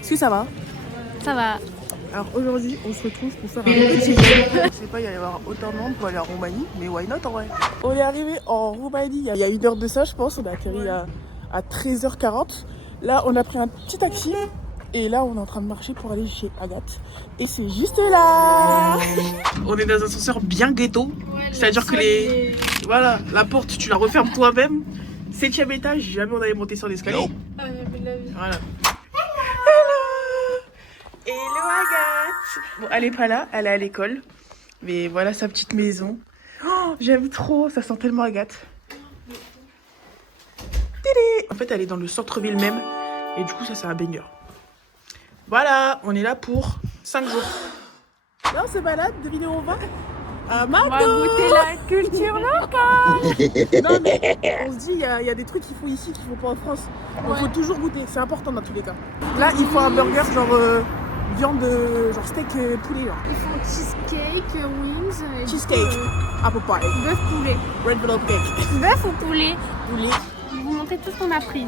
Est-ce que ça va? Ça va. Alors aujourd'hui, on se retrouve pour faire un petit vlog. Je sais pas, il va y avoir autant de monde pour aller en Roumanie, mais why not en vrai? On est arrivé en Roumanie il y a une heure de ça, je pense. On a atterri à 13h40. Là, on a pris un petit taxi. Et là, on est en train de marcher pour aller chez Agathe. Et c'est juste là. On est dans un ascenseur bien ghetto. Ouais, c'est-à-dire que voilà, la porte, tu la refermes toi-même. 7e étage, jamais on allait monter sur l'escalier. Voilà. Hello Agathe. Bon, elle est pas là, elle est à l'école. Mais voilà sa petite maison. Oh, j'aime trop, ça sent tellement Agathe. Tédé. En fait, elle est dans le centre-ville même. Et du coup, ça, c'est un banger. Voilà, on est là pour 5 jours. Là, on se balade de vidéo 20 à McDo. On va goûter la culture locale. Non, mais on se dit, il y a des trucs qu'il faut ici qu'il faut pas en France. Donc, il faut toujours goûter, c'est important dans tous les cas. Là, il faut un burger genre viande, genre steak poulet. Genre. Ils font cheesecake, wings. Cheesecake, apple pie. Bœuf poulet. Red velvet cake. Bœuf ou poulet? Poulet. Je vais vous montrer tout ce qu'on a pris.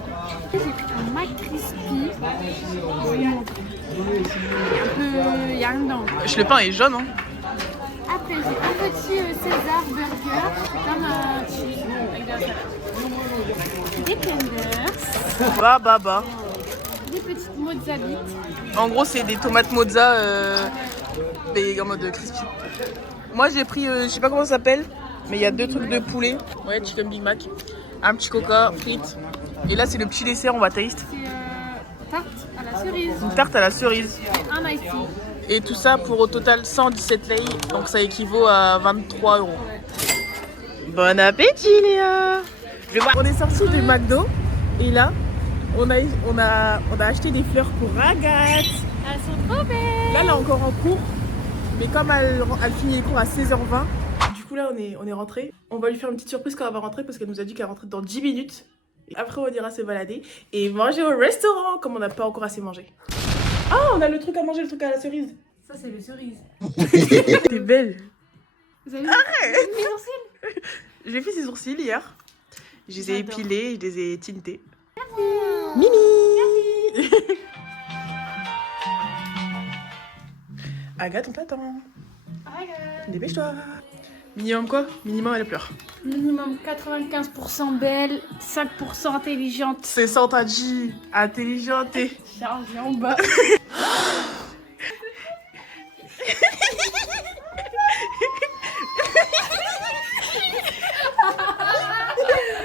J'ai pris un McCrispy. Il y a rien dedans. Le pain est jaune, hein. Après, j'ai un petit César burger. C'est comme un cheese avec de la salade. Des tenders. Bah. Des petites mozzabites. En gros, c'est des tomates mozza en mode crispy. Moi, j'ai pris, je sais pas comment ça s'appelle, mais il y a 2 trucs de poulet. Ouais, chicken Big Mac. Un petit coca, frites. Et là, c'est le petit dessert, on va taste. C'est tarte à la cerise. Une tarte à la cerise. Et un ice tea. Et tout ça pour au total 117 lei, donc ça équivaut à 23 €. Ouais. Bon appétit Léa. On est sorti de McDo et là, on a acheté des fleurs pour Agathe. Elles sont trop belles. Là, elle est encore en cours, mais comme elle finit les cours à 16h20, du coup là, on est rentré. On va lui faire une petite surprise quand elle va rentrer parce qu'elle nous a dit qu'elle rentrait dans 10 minutes. Et après, on ira se balader et manger au restaurant comme on n'a pas encore assez mangé. Ah, on a le truc à manger, le truc à la cerise. Ça, c'est le cerise. T'es belle. Vous avez vu mes sourcils? J'ai fait ses sourcils hier. Je les ai épilés, je les ai tintés. Merci. Mimi. Agathe, on t'attend. Agathe. Dépêche-toi. Minimum quoi? Minimum, elle pleure. Minimum 95% belle, 5% intelligente. C'est ça, on t'a dit. Intelligente. Chargée en bas.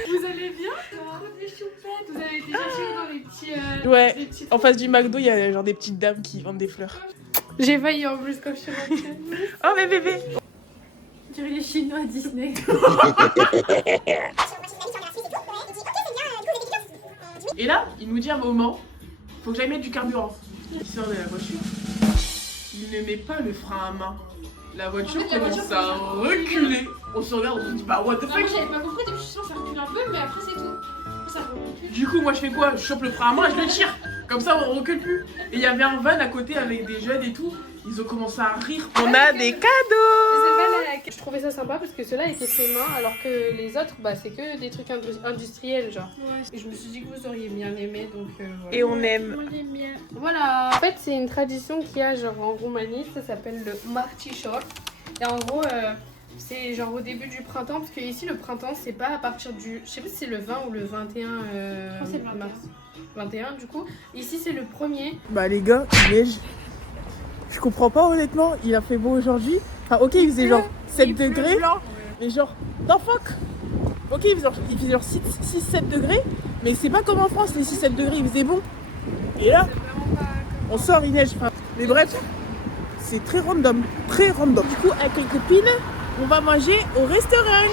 Vous allez bien? Trop des choupettes. Vous avez été chercher dans les petits... Ouais, les petits... en face du McDo, il y a genre des petites dames qui vendent des fleurs. J'ai failli en plus quand je suis rentrée. Oh, mais bébé. Je dirais les Chinois à Disney. Et là, il nous dit à un moment, faut que j'aille mettre du carburant. Il sort de la voiture. Il ne met pas le frein à main. La voiture commence à reculer. On se regarde, on se dit bah what the fuck. Moi j'avais pas compris, depuis je ça recule un peu, mais après c'est tout. Ça recule. Du coup, moi je fais quoi? Je chope le frein à main et je le tire. Comme ça, on recule plus. Et il y avait un van à côté avec des jeunes et tout. Ils ont commencé à rire. On a des cadeaux. Je trouvais ça sympa parce que ceux-là étaient faits main, alors que les autres, bah c'est que des trucs industriels, genre. Ouais. Et je me suis dit que vous auriez bien aimé, donc voilà. Et on aime. Moi j'aime bien. Voilà. En fait, c'est une tradition qu'il y a genre en Roumanie, ça s'appelle le Martișor. Et en gros, c'est genre au début du printemps, parce que ici le printemps, c'est pas à partir du, je sais pas si c'est le 20 ou le 21 mars. 21 du coup. Ici c'est le 1er. Bah les gars, il neige. Je comprends pas honnêtement, il a fait beau aujourd'hui. Enfin ok, il faisait genre 7 degrés. Mais genre, the fuck. Ok, il faisait genre 6-7 degrés. Mais c'est pas comme en France, les 6-7 degrés, il faisait bon. Et là, on sort, il neige. Enfin, mais bref, c'est très random. Très random. Du coup, avec les copines, on va manger au restaurant.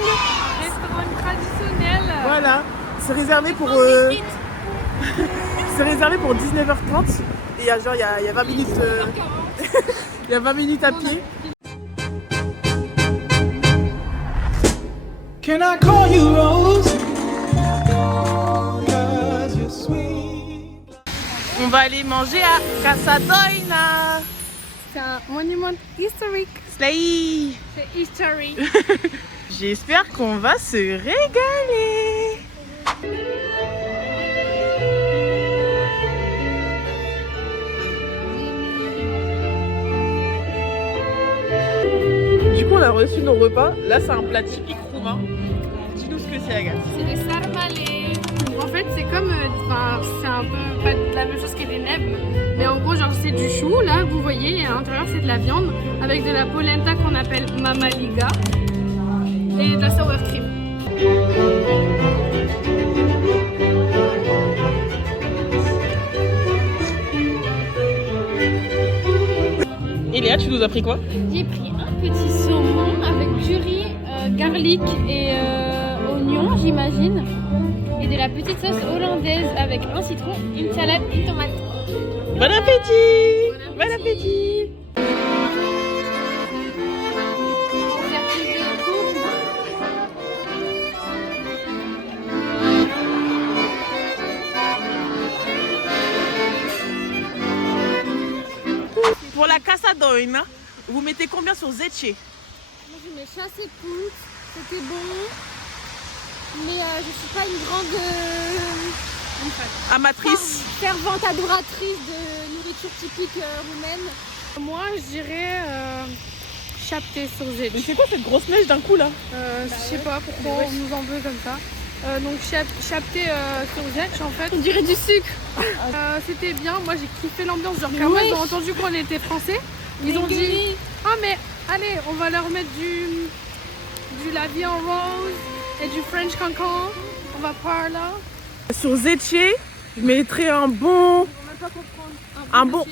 Restaurant traditionnel. Voilà, c'est réservé pour... c'est réservé pour 19h30. Et il y a genre, il y a 20 minutes... il y a 20 minutes à pied. Can I call you Rose? On va aller manger à Casa Doina. C'est un monument historique. play. C'est history. J'espère qu'on va se régaler. Du coup, on a reçu nos repas. Là, c'est un plat typique roumain. Dis-nous ce que c'est, Agathe. C'est des sarmalés. En fait, c'est comme, c'est un peu pas la même chose que des nems, mais en gros, genre c'est du chou là, vous voyez, et à l'intérieur c'est de la viande avec de la polenta qu'on appelle mamaliga et de la sour cream. Et Léa, tu nous as pris quoi? J'ai pris un petit saumon avec du riz, garlic et oignon, j'imagine. Et de la petite sauce hollandaise avec un citron, une salade, une tomate. Bon appétit! Bon appétit! Pour la casadoina, vous mettez combien sur Zetche? Moi je mets chassé pout, c'était bon. Mais je suis pas une grande Amatrice. fervente adoratrice de nourriture typique roumaine. Moi je dirais chapté sur zet. Mais c'est quoi cette grosse neige d'un coup là? Je sais pas pourquoi on nous en veut comme ça. Donc chapté sur zet en fait. On dirait du sucre. C'était bien, moi j'ai kiffé l'ambiance. Genre quand ils ont entendu qu'on était français, ils ont dit ah mais allez on va leur mettre du la vie en rose. Et du French cancan, on va par là. Sur Zetche, je mettrais un bon un bon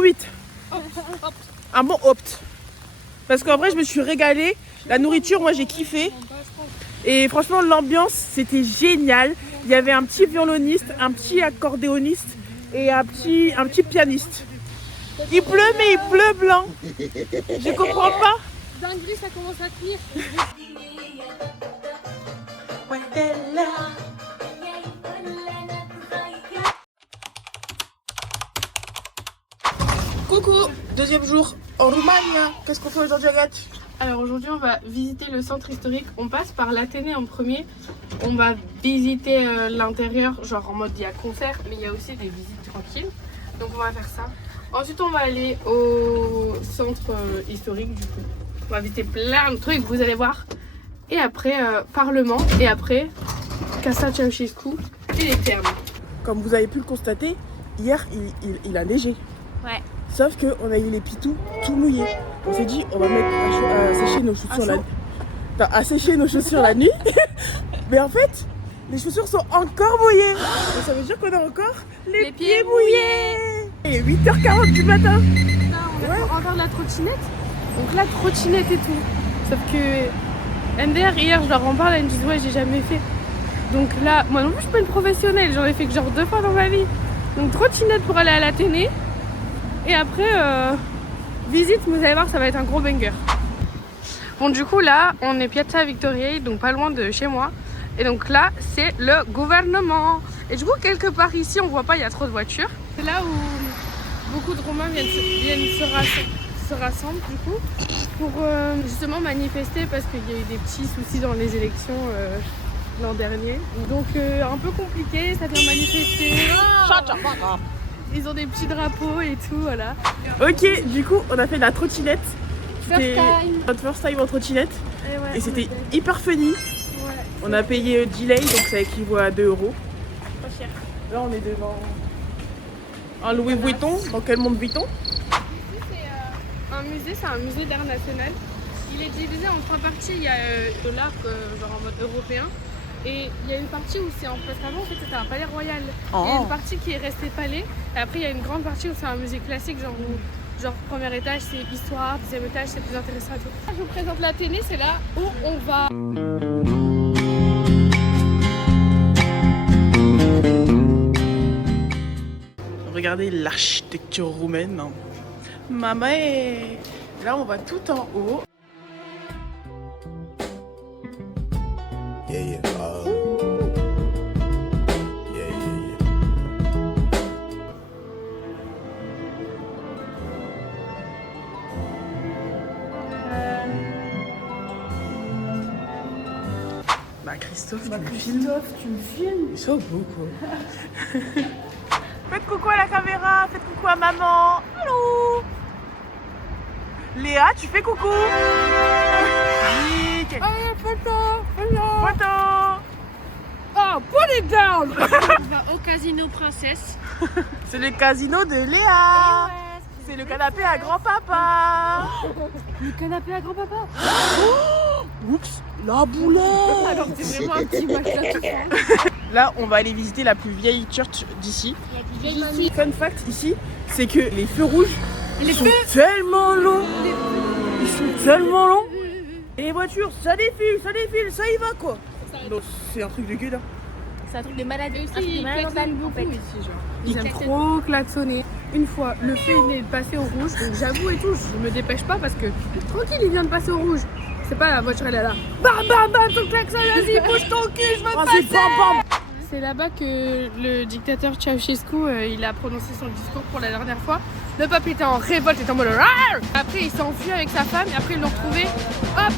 8. Un bon opt. Parce qu'en vrai, je me suis régalée. La nourriture, moi, j'ai kiffé. Et franchement, l'ambiance, c'était génial. Il y avait un petit violoniste, un petit accordéoniste et un petit pianiste. Il pleut, mais il pleut blanc. Je comprends pas. Dinguerie, ça commence à cuire. Coucou, deuxième jour en Roumanie. Qu'est-ce qu'on fait aujourd'hui, Agathe? Alors aujourd'hui, on va visiter le centre historique. On passe par l'Athénée en premier. On va visiter l'intérieur, genre en mode il y a concert, mais il y a aussi des visites tranquilles. Donc on va faire ça. Ensuite, on va aller au centre historique du coup. On va visiter plein de trucs, vous allez voir. Et après, Parlement. Et après, Casa Ceausescu et les thermes. Comme vous avez pu le constater, hier, il a neigé. Ouais. Sauf qu'on a eu les pitous tout mouillés. On s'est dit, on va mettre à sécher nos chaussures à sécher nos chaussures la nuit. Mais en fait, les chaussures sont encore mouillées. Donc ça veut dire qu'on a encore les pieds mouillés. Il est 8h40 du matin. Là, on va encore de la trottinette. Donc là, trottinette et tout. Sauf que MDR, hier, je leur en parle et ils me disent ouais, j'ai jamais fait. Donc là, moi non plus, je suis pas une professionnelle. J'en ai fait que genre 2 fois dans ma vie. Donc trottinette pour aller à l'Athénée. Et après, visite, vous allez voir, ça va être un gros banger. Bon, du coup, là, on est Piazza Victoriei, donc pas loin de chez moi. Et donc là, c'est le gouvernement. Et du coup, quelque part ici, on voit pas, il y a trop de voitures. C'est là où beaucoup de Roumains viennent se rassemblent du coup pour justement manifester parce qu'il y a eu des petits soucis dans les élections l'an dernier. Donc un peu compliqué, ça vient manifester. Ils ont des petits drapeaux et tout, voilà. Ok, du coup, on a fait de la trottinette. First C'était time. notre first time en trottinette. Ouais, Et c'était on hyper funny. était- ouais, On a payé delay, donc ça équivaut à 2 €. pas cher. Là, on est devant un Louis Vuitton. Dans quel monde Vuitton? Ici, c'est un musée, c'est un musée d'art national. Il est divisé en 3 parties. Il y a de l'art genre en mode européen. Et il y a une partie où c'est en parce qu'avant en fait c'était un palais royal. Oh. Il y a une partie qui est restée palais. Et après il y a une grande partie où c'est un musée classique, genre premier étage c'est histoire, deuxième étage c'est plus intéressant et tout. Je vous présente l'Athénée, c'est là où on va. Regardez l'architecture roumaine. Maman, là on va tout en haut. Yeah, yeah. Yeah, yeah, yeah. Christophe, Christophe, tu me filmes? ils sont beaux quoi. Faites coucou à la caméra, faites coucou à maman. Allô. Léa, tu fais coucou. Oui. Allez, photo. Photo. Oh, put it down. On va au casino princesse. C'est le casino de Léa. C'est le canapé à grand-papa. Le canapé à grand-papa. Oups, la boulette. Alors c'est vraiment un petit match là tout ça. Là, on va aller visiter la plus vieille church d'ici. Fun fact ici, c'est que les feux rouges sont tellement longs. Ils sont tellement longs. Et les voitures, ça défile, ça y va quoi. Donc c'est un truc de gueule. C'est un truc de malade. Ils klaxonnent beaucoup ici, genre. Ils aiment klaxonnent. trop klaxonner. Une fois, le feu il est passé au rouge, donc j'avoue et tout, je me dépêche pas parce que tranquille, il vient de passer au rouge. C'est pas la voiture, elle est là. Bam bam bam, ton klaxon, vas-y, bouge ton cul, je veux passer. C'est là-bas que le dictateur Ceausescu, il a prononcé son discours pour la dernière fois. Le peuple était en révolte, était en mode Rar. Après, il s'est enfui avec sa femme et après ils l'ont retrouvé. Hop,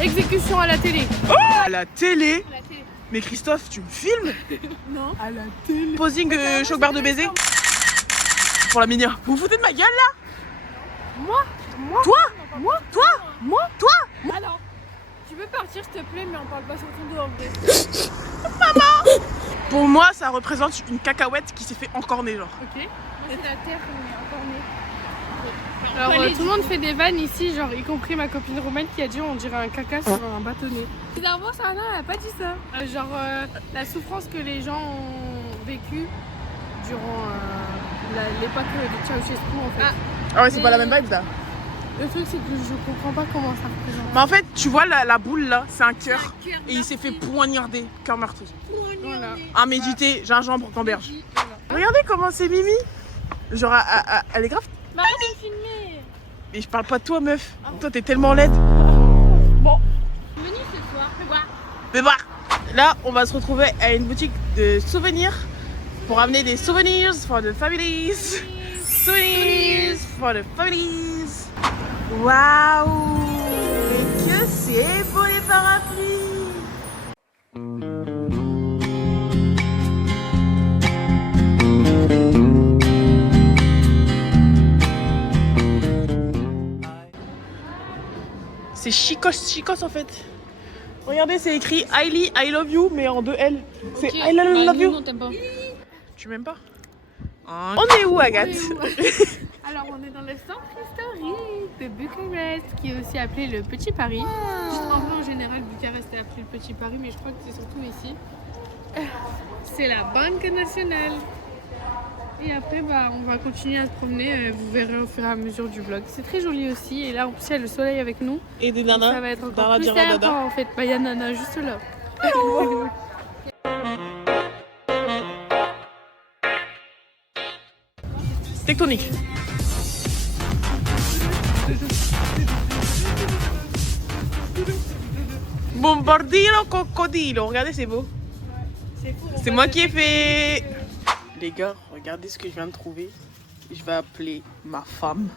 exécution à la télé. À la télé. Mais Christophe, tu me filmes? Non. À la télé. Posing choc barre de baiser. Pour la minia. Vous vous foutez de ma gueule là? Moi. Toi? Alors, tu peux partir s'il te plaît, mais on parle pas sur ton dos en vrai. Pour moi, ça représente une cacahuète qui s'est fait encorner genre. Ok. Moi, c'est la terre où on est encore né. Alors, tout le monde fait des vannes ici, genre y compris ma copine roumaine qui a dit on dirait un caca sur un bâtonnet. Bizarrement, Sarah, elle a pas dit ça. La souffrance que les gens ont vécue durant l'époque de Ceausescu en fait. Ah ouais, c'est pas la même vibe là. Le truc, c'est que je comprends pas comment ça représente. Mais en fait, tu vois la boule là, c'est un cœur. Et il s'est fait poignarder, cœur meurtri. Voilà. À méditer, gingembre, camberge. Voilà. Regardez comment c'est Mimi. Genre, elle est grave. Mais arrête de me filmer. Mais je parle pas de toi, meuf. Toi, t'es tellement laide. Bon, Venu ce soir, fais voir. mais bah, là, on va se retrouver à une boutique de souvenirs pour amener des souvenirs for the families. Souvenirs for the families. Waouh! Mais que c'est beau les parapluies! C'est chicos en fait. Regardez, c'est écrit Hailey, I love you, mais en 2 L. C'est I love you. Non, t'aimes pas. Tu m'aimes pas? On est où, Agathe? Alors, on est dans le centre historique de Bucarest, qui est aussi appelé le Petit Paris. Juste en vrai, en général, Bucarest est appelé le Petit Paris, mais je crois que c'est surtout ici. C'est la Banque nationale. Et après, on va continuer à se promener. Vous verrez au fur et à mesure du vlog. C'est très joli aussi. Et là, en plus, il y a le soleil avec nous. Et des Donc, nanas. ça va être encore Dara plus dira sympa, dada. en fait. Il y a Nana juste là. Tectonique. Bombardilo crocodilo. Regardez, c'est beau. C'est moi qui ai fait. Les gars, regardez ce que je viens de trouver. Je vais appeler ma femme.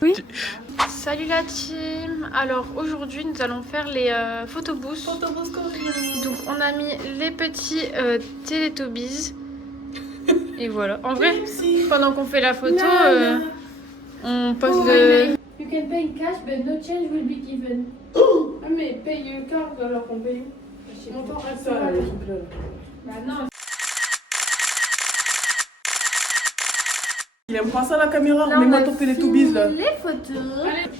Oui. Salut la team. Alors aujourd'hui nous allons faire les photobooths. Donc on a mis les petits Teletubbies. Et voilà. En vrai, pendant qu'on fait la photo, on passe de... You can pay in cash, but no change will be given. Ah mais paye une carte alors qu'on paye. Montant actuel. Bah non. Il aime pas ça la caméra. Mets-moi ton Teletubbies là. Les photos.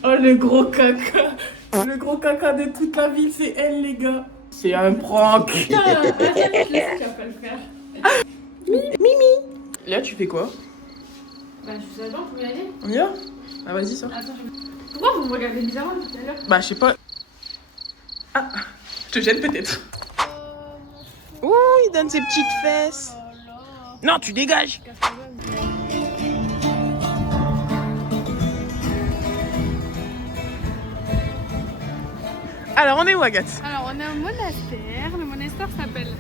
Oh le gros caca. Le gros caca de toute la ville, c'est elle les gars. C'est un prank. Tu vas pas le faire. Là tu fais quoi? Bah je sais pas, on peut y aller. On y va? Ah vas-y ça. Attends, pourquoi vous me regardez bizarrement tout à l'heure? Bah je sais pas. Ah, je te gêne peut-être. Ouh, il donne ses petites fesses. Non, tu dégages. Alors on est où Agathe? Alors on est au monastère. Le monastère s'appelle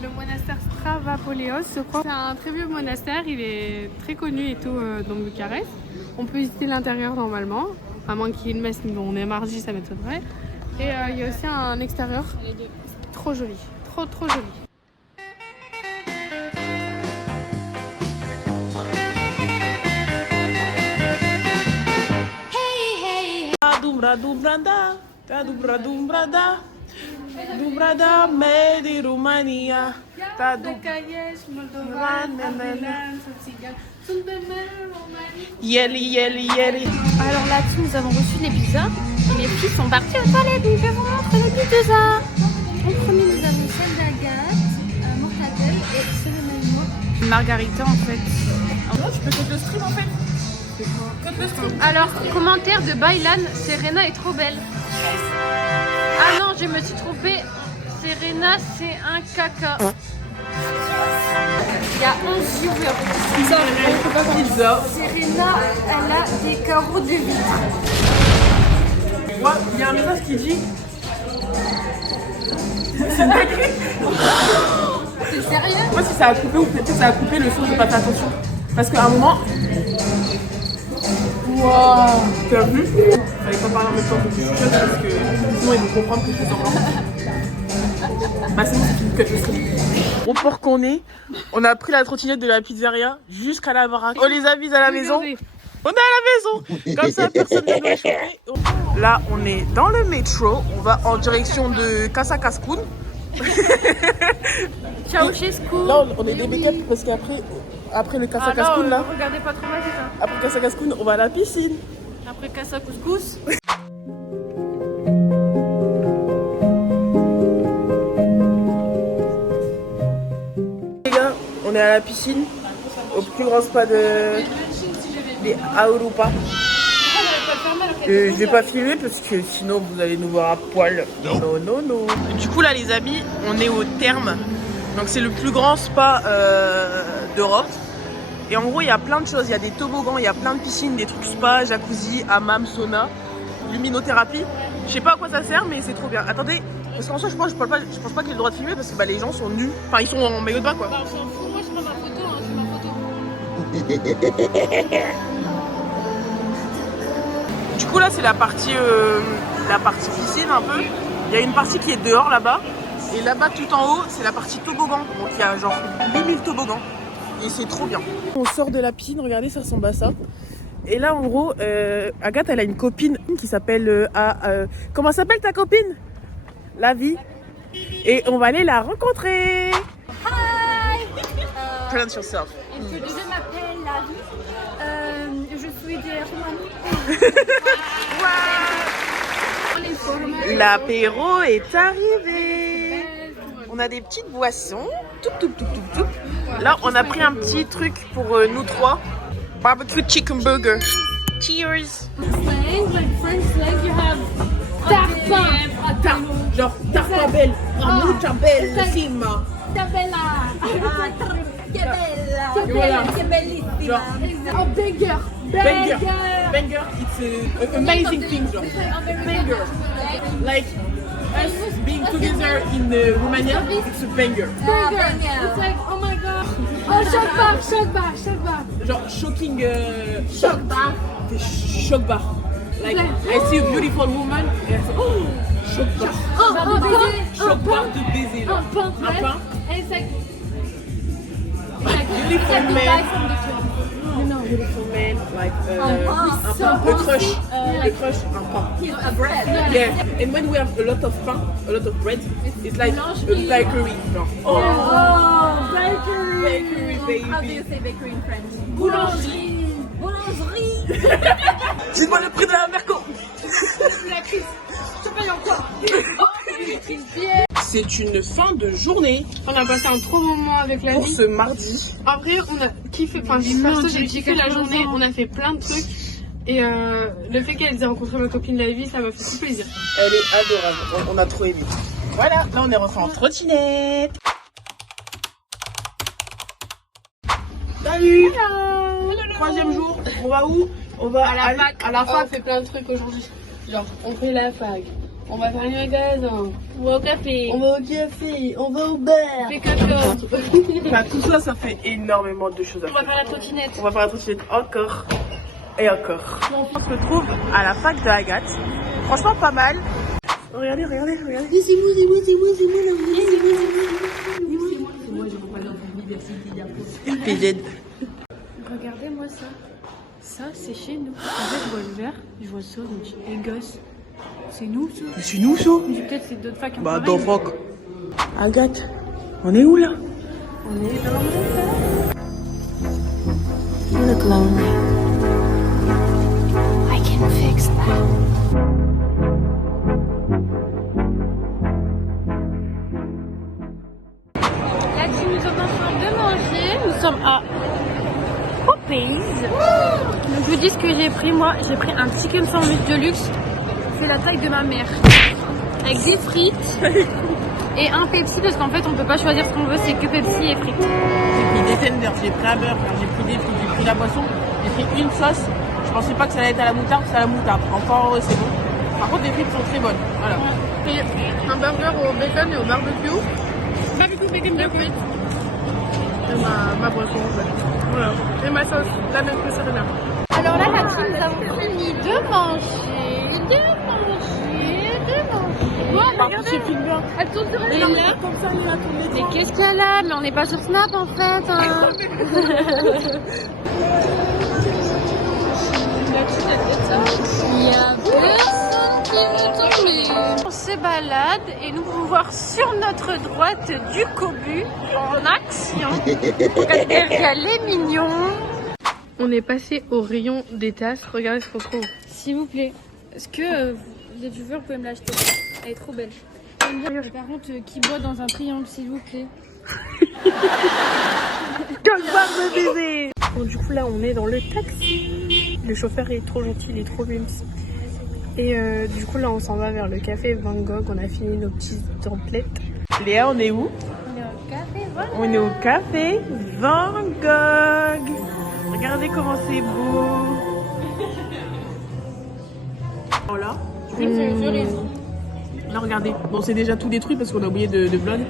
le monastère Stravapoleos, je crois. C'est un très vieux monastère, il est très connu et tout dans Bucarest. On peut visiter l'intérieur normalement. À moins qu'il y ait une messe, mais bon, on est mardi, ça m'étonnerait. Et il y a aussi un extérieur. Trop joli. Trop joli. Dumbrada, Medi, Romania. Yeli. Alors là, nous avons reçu les pizzas. Et mes filles sont parties aux toilettes, donc je vous montre les pizzas. En premier, nous avons celle d'Agathe, Mortadelle et Serena et moi. Margarita en fait. Tu peux faire le stream en fait. Alors, commentaire de Bailan, Serena est trop belle. Ah non, je me suis trompée. Serena, c'est un caca. Il y a 11 viewers. Pizza. Serena, elle a des carreaux de vitre. Moi, il y a un message qui dit. C'est sérieux? Moi, si ça a coupé ou peut-être ça a coupé le son, j'ai pas fait attention. Parce qu'à un moment. Waouh! T'as vu? Fallait pas parler en même temps que tu cut parce que sinon ils vont comprendre que je suis en blanc. Bah, c'est bon, c'est fini, cut le stream. Au port qu'on est, on a pris la trottinette de la pizzeria jusqu'à la baraque. On les avise à la maison. On est à la maison. Comme ça, personne ne doit choper. Là, on est dans le métro. On va en direction de Casa Cascun. Ceausescu. Là, on est des make-up parce qu'après le Casa Cascun, là, Regardez pas trop mal, c'est ça. après Casa Cascun, on va à la piscine. Après Casa Couscous. Les gars, on est à la piscine, au plus grand spa des Aorupa. Je vais pas filmer parce que sinon vous allez nous voir à poil. Non. Du coup là les amis, on est au Thermes. Donc c'est le plus grand spa d'Europe. Et en gros il y a plein de choses, il y a des toboggans, il y a plein de piscines, des trucs spa, jacuzzi, hammam, sauna, luminothérapie. Je sais pas à quoi ça sert mais c'est trop bien. Attendez, parce qu'en soi je pense pas qu'il y ait le droit de filmer parce que bah, les gens sont nus. Enfin ils sont en maillot de bain quoi. Bah, on s'en fout, moi je prends ma photo, hein, je fais ma photo. Du coup là c'est la partie piscine un peu. Il y a une partie qui est dehors là-bas. Et là-bas tout en haut c'est la partie toboggan. Donc il y a genre 8000 toboggans. Et c'est trop bien. On sort de la piscine, regardez ça ressemble à ça. Et là en gros, Agathe elle a une copine qui s'appelle... comment s'appelle ta copine? La vie. Et on va aller la rencontrer. Hi! Present yourself. Je m'appelle Lavi. Je suis de Roumanie. L'apéro est arrivé. On a des petites boissons. Toup. Là, on a pris un petit truc pour nous trois. Barbecue chicken burger. Cheers. Like French slang, you have tarpin. Genre, tarpa belle. Mucha belle, Sima. Que bella. Que bella. Voilà. Que bellissima. Genre, Oh, banger. Banger, it's an amazing thing. Genre. Banger. Like, us being together in Romania, it's a banger. It's like, oh my god. Oh, choc bar. Genre, shocking. Shock bar. Shock bar. Like, I see a beautiful woman and I say, oh, choc bar. Choc bar de baiser. Genre. Un pain. And it's like, Beautiful man. Beautiful man, like a crush, un pain. Yeah, and when we have a lot of pain, a lot of bread, it's like a bakery. Genre. oh, bakery. Bakery, baby. How do you say bakery in French? Boulangerie. Dis-moi le prix de la Merco. C'est une fin de journée On a passé un trop bon moment avec la pour vie. ce mardi. Après, on a kiffé, enfin, perso, j'ai kiffé la journée, on a fait plein de trucs. Et le fait qu'elle ait rencontré ma copine de la vie, ça m'a fait tout plaisir. Elle est adorable, on a trop aimé. Voilà, là on est rentré en trottinette. Salut. Troisième jour, on va où? On va À la fac, on fait plein de trucs aujourd'hui. Genre, on fait la fac, on va faire le magasin, on va au café, on va au bar, on fait quelque chose. Bah, tout ça, ça fait énormément de choses à On va faire. faire la trottinette. On va faire la trottinette encore. Et encore. On se retrouve à la fac de Agathe. Franchement, pas mal. Regardez. C'est moi là. PZ. Regardez-moi ça. Ça, c'est chez nous. En fait, je vois le vert, je vois ça, je me dis, les gosses, c'est nous ça. C'est nous, ça? Peut-être c'est d'autres facs. Bah, attends, fuck. Agathe, on est où là? On est dans le You look lonely. I can fix that. La team, nous sommes en train de manger. Nous sommes à Popeyes. Donc, je vous dis ce que j'ai pris. Moi, j'ai pris un chicken sandwich de luxe. C'est la taille de ma mère. Avec des frites et un Pepsi. Parce qu'en fait, on peut pas choisir ce qu'on veut. C'est que Pepsi et frites. J'ai pris des tenders, j'ai pris un burger, j'ai pris des frites, j'ai pris la boisson, j'ai pris une sauce. Je pensais pas que ça allait être à la moutarde, c'est à la moutarde. Encore, c'est bon. Par contre, les frites sont très bonnes. Voilà. Et un burger au bacon et au barbecue. Barbecue, bacon, de frites. Et ma boisson en fait. Voilà. Et ma sauce, la même que celle-là. Alors là, la team, nous avons fini de manger. Bon, regardez. Elle tourne sur elle. Comme ça, il va tourner. Mais qu'est-ce qu'il y a là? Mais on n'est pas sur Snap en fait. Hein. Il y a personne qui veut tomber. On se balade et nous pouvons voir sur notre droite du cobu en action. Regardez les mignons. On est passé au rayon des tasses. Regardez ce qu'on trouve. S'il vous plaît, est-ce que les viewers vous pouvez me l'acheter? Elle est trop belle. Mais par contre, qui boit dans un triangle, s'il vous plaît? Bon, du coup, là, on est dans le taxi. Le chauffeur est trop gentil, il est trop mimes. Et du coup, là, on s'en va vers le café Van Gogh. On a fini nos petites emplettes. Léa, on est où? On est au café Van Gogh. Regardez comment c'est beau. Voilà. Là, regardez. Bon, c'est déjà tout détruit parce qu'on a oublié de vlog.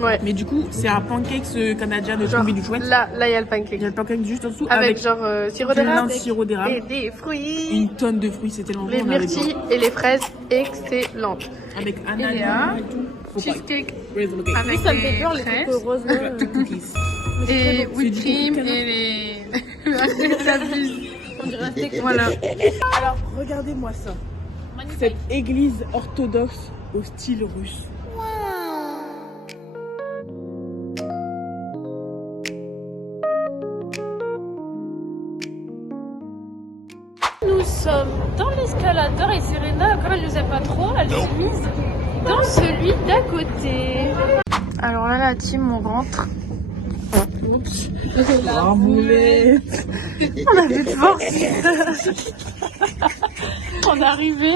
Ouais. Mais du coup, c'est un pancake canadien de Genre, Tombé du Chouette. là, il y a le Il pancake. y a le pancake juste en dessous Avec genre sirop d'érable. sirop Et d'érable. des fruits. Une tonne de fruits, c'est tellement bon. Les on avait myrtilles et les fraises excellentes. besoin. Avec Et ananas Léa, et tout. Faut pas. cheesecake Raising cake. avec Ça me fait des peur les fraises. trucs roses là. Cookies. Et whipped du cream canard. et les... J'abuse. On dirait un steak. Voilà. Alors, regardez-moi ça. Cette église orthodoxe au style russe. Nous sommes dans l'escalador et Serena, comme elle nous aime pas trop, elle s'est mise dans celui d'à côté. Alors là, la team, on rentre. Oups. La boulette. On avait de force. On est arrivé.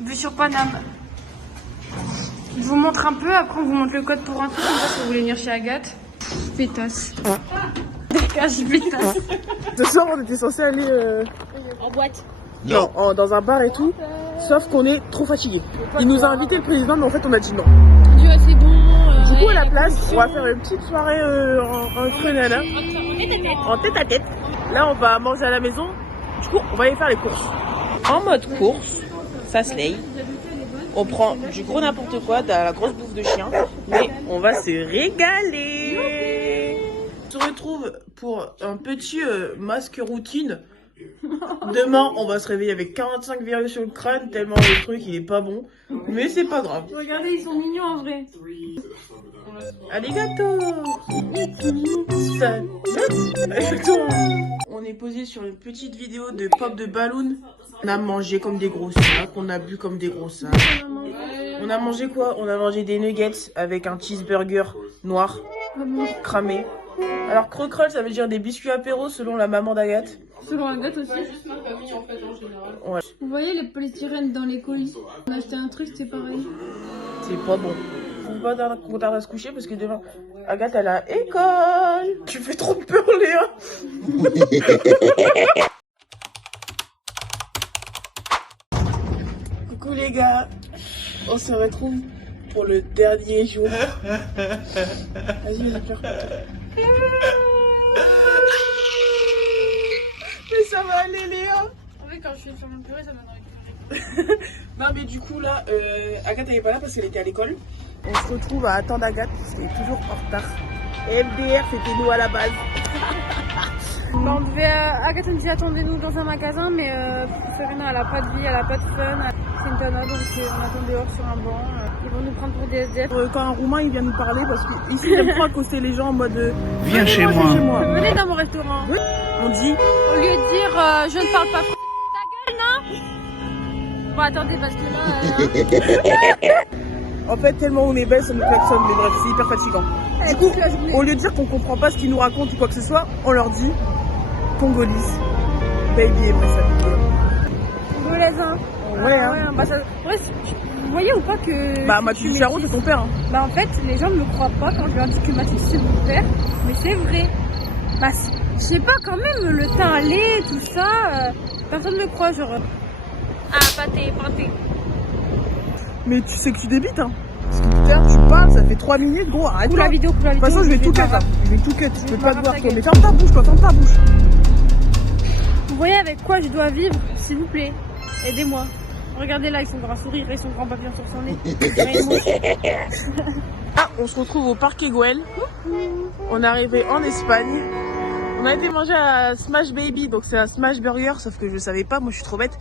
Vue sur Paname. Je vous montre un peu, après on vous montre le code pour rentrer, comme ça si vous voulez venir chez Agathe. Pétasse. Dégage, pétasse. Ce soir, on était censé aller En boîte. non, dans un bar et tout. Sauf qu'on est trop fatigué. Il nous a invité le président, mais en fait, on a dit non. Dieu, c'est bon. Du coup, à la place, on va faire une petite soirée entre nana, en tête à tête. Là, on va manger à la maison. Du coup, on va aller faire les courses. En mode course, ça se lay. On prend du gros n'importe quoi, de la grosse bouffe de chien, mais on va se régaler. On se retrouve pour un petit masque routine. Demain, on va se réveiller avec 45 virus sur le crâne, tellement le truc il est pas bon. Mais c'est pas grave. Regardez, ils sont mignons en vrai. Arigato. On est posé sur une petite vidéo de pop de balloon. On a mangé comme des gros sacs, on a bu comme des gros sacs. On a mangé quoi? On a mangé des nuggets avec un cheeseburger noir, cramé. Alors croquerolles, ça veut dire des biscuits apéro selon la maman d'Agathe. Selon Agathe aussi. Juste ma famille en fait en général. Ouais, Vous voyez les polystyrènes dans les colis? On a acheté un truc, c'est pareil. c'est pas bon. Faut pas qu'on tarde à se coucher parce que demain, Agathe elle a école. Tu fais trop peur, Léa. Coucou les gars, on se retrouve pour le dernier jour. Vas-y, pleure. Mais ça va aller, Léa. quand je suis sur mon pleurer, ça me donne envie de pleurer. Non mais du coup là, Agathe elle est pas là parce qu'elle était à l'école. On se retrouve à attendre Agathe parce qu'elle est toujours en retard. Et MDR c'était nous à la base. Bah, on devait, Agathe me dit attendez-nous dans un magasin, mais Serena elle a pas de vie, elle a pas de fun. C'est une tonne, donc on attend dehors sur un banc. Ils vont nous prendre pour des SDF. Quand un Roumain il vient nous parler parce qu'ici il aime trop accoster les gens en mode Viens chez moi. Venez dans mon restaurant. On dit Au lieu de dire je ne parle pas français, ta gueule, non? Bon, attendez, parce que là. en fait tellement on est belle ça nous klaxonne mais bref c'est hyper fatigant. Du coup au lieu de dire qu'on comprend pas ce qu'ils nous racontent ou quoi que ce soit, on leur dit Congolese, baby et ça. Congolaise, hein? Ouais hein. Ouais, bah ça. Ouais, vous voyez ou pas que. Bah Mathieu Charo c'est ton père hein. Bah en fait, les gens ne me croient pas quand je leur dis que Mathieu c'est mon père, mais c'est vrai. Bah, je sais pas quand même, le teint allé, tout ça, personne ne me croit, genre. Ah, pâté. Mais tu sais que tu débites hein. Parce que putain tu parles, ça fait 3 minutes gros, arrête Coupe pas. la vidéo. De toute façon je vais tout cut hein. Je vais tout cut, je peux pas te voir toi. gueule. Mais ferme ta bouche toi, ferme ta bouche. Vous voyez avec quoi je dois vivre, s'il vous plaît? Aidez-moi. Regardez là, ils sont grand sourire et son grand papillon sur son nez. Ah, on se retrouve au Parc Güell. On est arrivé en Espagne. On a été manger à Smash Baby, donc c'est un smash burger, sauf que je savais pas, moi je suis trop bête.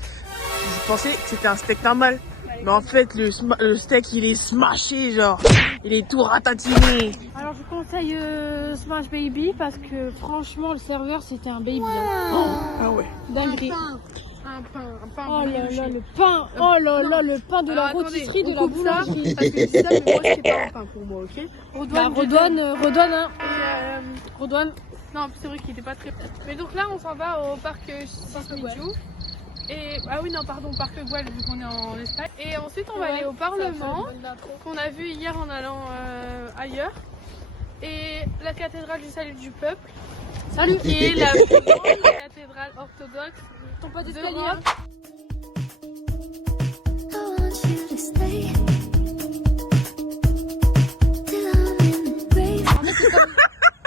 Je pensais que c'était un steak normal. Mais en fait, le steak il est smashé, genre. Il est tout ratatiné. Alors je conseille Smash Baby parce que franchement, le serveur c'était un baby. Ah ouais. Dinguerie. Un pain. Oh là là, le pain. Oh là là, le pain de la rôtisserie, de la boulangerie. Parce que je dis ça, mais moi c'est pas un pain pour moi, ok? Redouane, hein. Redouane. Non, c'est vrai qu'il était pas très. Mais donc là, on s'en va au parc Saint-Michou. Et ah oui, non, pardon, parc Güell, vu qu'on est en Espagne. Et ensuite, on va aller au Parlement, qu'on a vu hier en allant ailleurs. Et la cathédrale du Salut du Peuple. Salut. Qui est la plus grande cathédrale orthodoxe Ton pas d'Europe.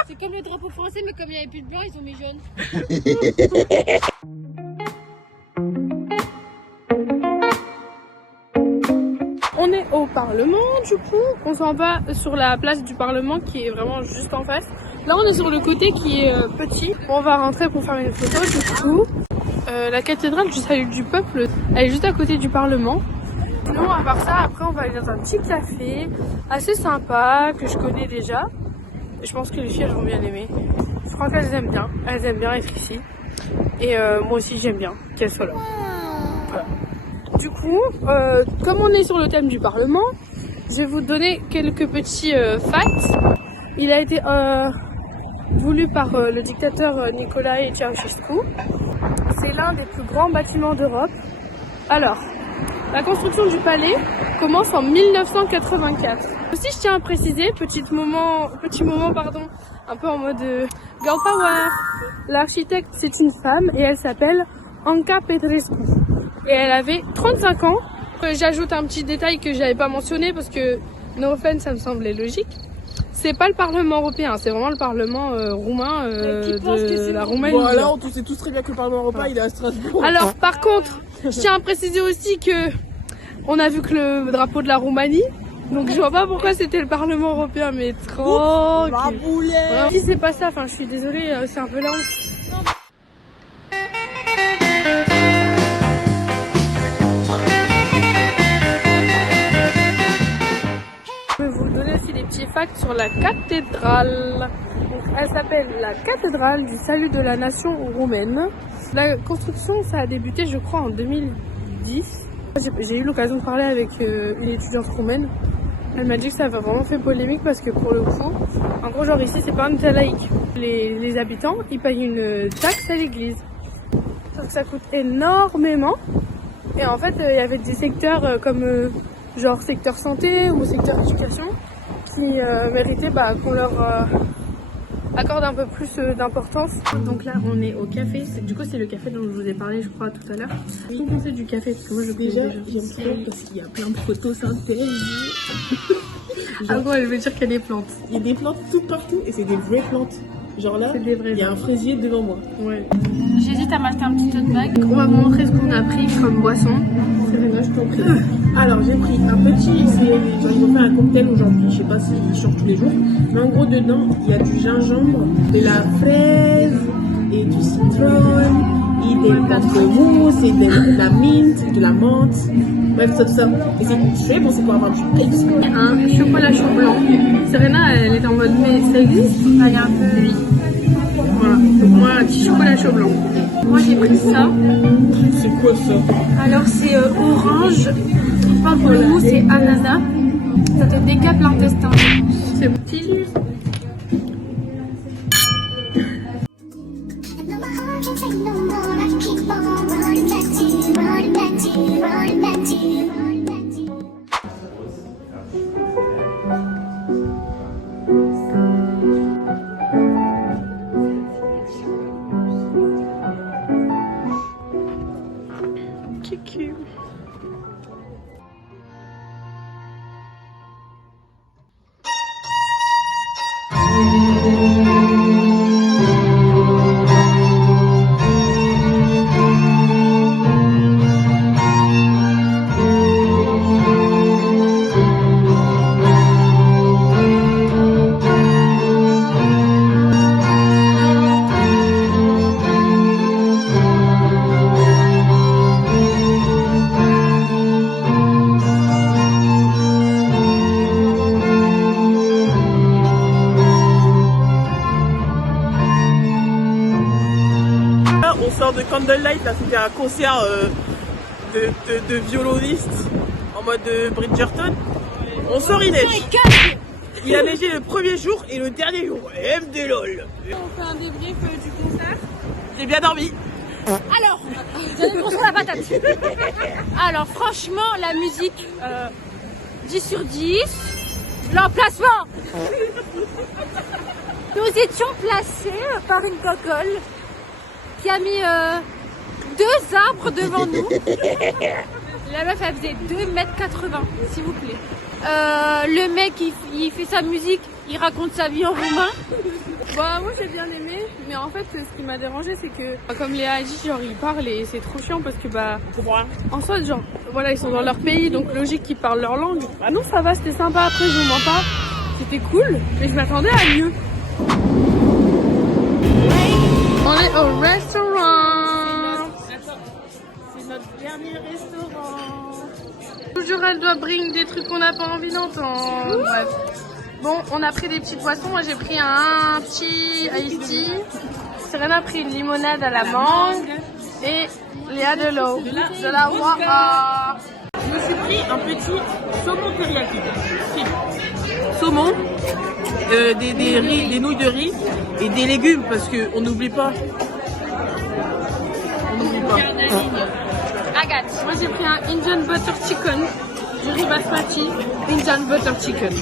C'est comme le drapeau français, mais comme il n'y avait plus de blanc, ils ont mis jaune. On est au Parlement, du coup. On s'en va sur la place du Parlement qui est vraiment juste en face. Là, on est sur le côté qui est petit. On va rentrer pour faire une photo, du coup. La cathédrale du Salut du Peuple, elle est juste à côté du Parlement. Sinon, à part ça, après, on va aller dans un petit café assez sympa que je connais déjà. Et je pense que les filles, elles vont bien aimer. Je crois qu'elles aiment bien. Elles aiment bien être ici. Et moi aussi, j'aime bien qu'elles soient là. Voilà. Du coup, comme on est sur le thème du Parlement, je vais vous donner quelques petits facts. Il a été voulu par le dictateur Nicolae Ceausescu. C'est l'un des plus grands bâtiments d'Europe. Alors, la construction du palais commence en 1984. Aussi, je tiens à préciser, petit moment, un peu en mode girl power. L'architecte, c'est une femme et elle s'appelle Anca Petrescu. Et elle avait 35 ans. J'ajoute un petit détail que j'avais pas mentionné parce que, no offense, ça me semblait logique. C'est pas le Parlement européen, c'est vraiment le Parlement roumain de la Roumanie. Bon alors, on sait tous très bien que le Parlement européen il est à Strasbourg. Alors, par contre, je tiens à préciser aussi que on a vu que le drapeau de la Roumanie. Donc je vois pas pourquoi c'était le Parlement européen, mais trop. La boulette. Si c'est pas ça, enfin je suis désolée, c'est un peu la honte. Je vais vous donner aussi des petits facts sur la cathédrale. Donc, elle s'appelle la cathédrale du Salut de la Nation roumaine. La construction, ça a débuté, je crois, en 2010. J'ai eu l'occasion de parler avec une étudiante roumaine. Elle m'a dit que ça avait vraiment fait polémique parce que pour le coup, en gros, genre ici, c'est pas un état laïque. Les habitants, ils payent une taxe à l'église. Sauf que ça coûte énormément. Et en fait, il y avait des secteurs comme genre secteur santé ou secteur éducation qui méritaient qu'on leur accorde un peu plus d'importance. Donc là, on est au café. Du coup, c'est le café dont je vous ai parlé, je crois, tout à l'heure. Qu'est-ce que vous pensez du café? Parce que moi, je connais déjà. J'aime trop parce qu'il y a plein de photosynthèse. En gros, elle veut dire qu'il y a des plantes. Il y a des plantes tout partout et c'est des vraies plantes. Genre là, C'est des vrais il y a un fraisier devant moi. Ouais. J'hésite à m'acheter un petit tote bag. On va vous montrer ce qu'on a pris comme boisson. Serena, je t'en prie. Alors j'ai pris un petit, c'est genre ils ont fait un cocktail aujourd'hui, je sais pas s'ils changent tous les jours, mais en gros dedans il y a du gingembre, de la fraise et du citron, et des pamplemousses, et de la mint, de la menthe, bref tout ça. Et c'est très bon, c'est pour avoir du taste. Un chocolat chaud blanc. Serena, elle est en mode mais ça existe? Ah, il y a un peu oui. Voilà. Donc moi, un petit chocolat chaud blanc. Moi j'ai pris ça. C'est quoi ça? Alors c'est orange, pamplemousse et ananas. Ça te décape l'intestin. C'est petit. On sort de Candlelight, là c'était un concert de violonistes en mode Bridgerton. On sort, il neige. Il a neigé le premier jour et le dernier jour. MD LOL. On fait un débrief du concert. J'ai bien dormi. Alors, j'en ai construit la patate. Alors franchement, la musique, 10 sur 10. L'emplacement. Nous étions placés par une cocole qui a mis 2 arbres devant nous. La meuf, elle faisait 2,80 m, s'il vous plaît. Le mec, il fait sa musique, il raconte sa vie en roumain. Bah moi j'ai bien aimé, mais en fait ce qui m'a dérangé c'est que comme Léa a dit, genre ils parlent et c'est trop chiant parce que bah en soi genre voilà ils sont dans leur pays donc logique qu'ils parlent leur langue. Ah non ça va, c'était sympa, après je vous mens pas, c'était cool mais je m'attendais à mieux. On est au restaurant. C'est notre dernier restaurant. Toujours elle doit bring des trucs qu'on n'a pas envie d'entendre. Bref. Bon, on a pris des petites boissons. Moi, j'ai pris un petit iced tea. Serena a pris une limonade à la mangue. Et Léa de l'eau. De la roi. Je me suis pris un petit saumon teriyaki. Saumon, des riz, des nouilles de riz et des légumes parce qu'on n'oublie pas. On n'oublie pas. Agathe. Moi, j'ai pris un Indian butter chicken. Du riz basmati. Indian butter chicken.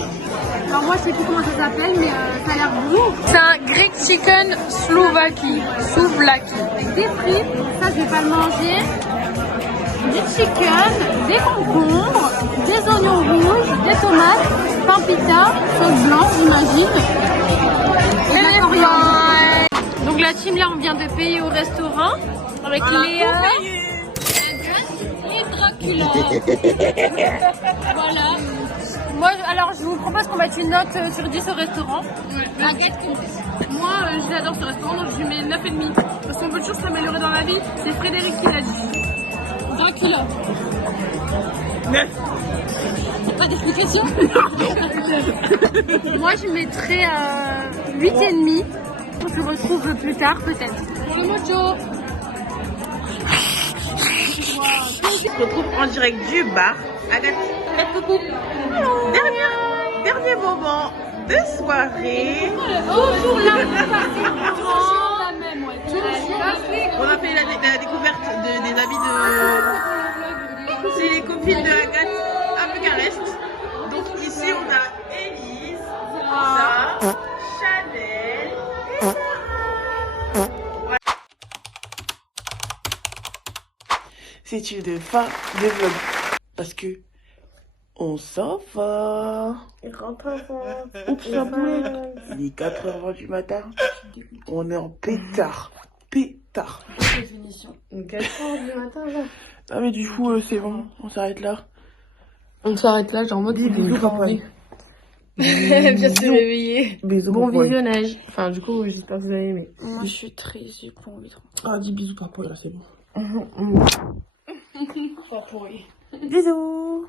Alors moi, je sais plus comment ça s'appelle, mais ça a l'air bon. C'est un Greek chicken Slovaquie. Souvlaki. Avec des frites, ça je vais pas le manger. Du chicken, des concombres, des oignons rouges, des tomates, pain pita, sauce blanche j'imagine. Et de la coriandre. Donc la team là on vient de payer au restaurant avec Léa, et Dracula. Voilà. Moi alors je vous propose qu'on mette une note sur 10 au restaurant. Moi, j'adore ce restaurant, donc je lui mets 9,5. Parce qu'on peut toujours s'améliorer dans la vie. C'est Frédéric qui l'a dit. Dracula. 9. Y'a pas d'explication. Moi je mettrais 8,5. On se retrouve plus tard peut-être. Pour le mocho. On se retrouve en direct du bar. Agathe, faites coucou. Dernier moment de soirée. Toujours la même. On a fait la découverte des habits de... C'est les copines de Agathe à Bucarest. Donc ici on a Élise, Lisa, Chanel et Sarah. Voilà. C'est une fin de vlog. Parce que On s'en va. Oups, un poulet. Il est 4h20 du matin. On est en pétard. Pétard. 4h du matin, là. Ah mais du coup, c'est bon. On s'arrête là. On s'arrête là, genre en mode Bisous, papaye. Bien se réveiller. Bisous, Bon papaye. visionnage. Enfin, du coup, j'espère que vous avez aimé. Moi, je suis triste, j'ai pas envie de Ah, dis bisous, papaye, là, c'est bon. Pas pourri. Bisous.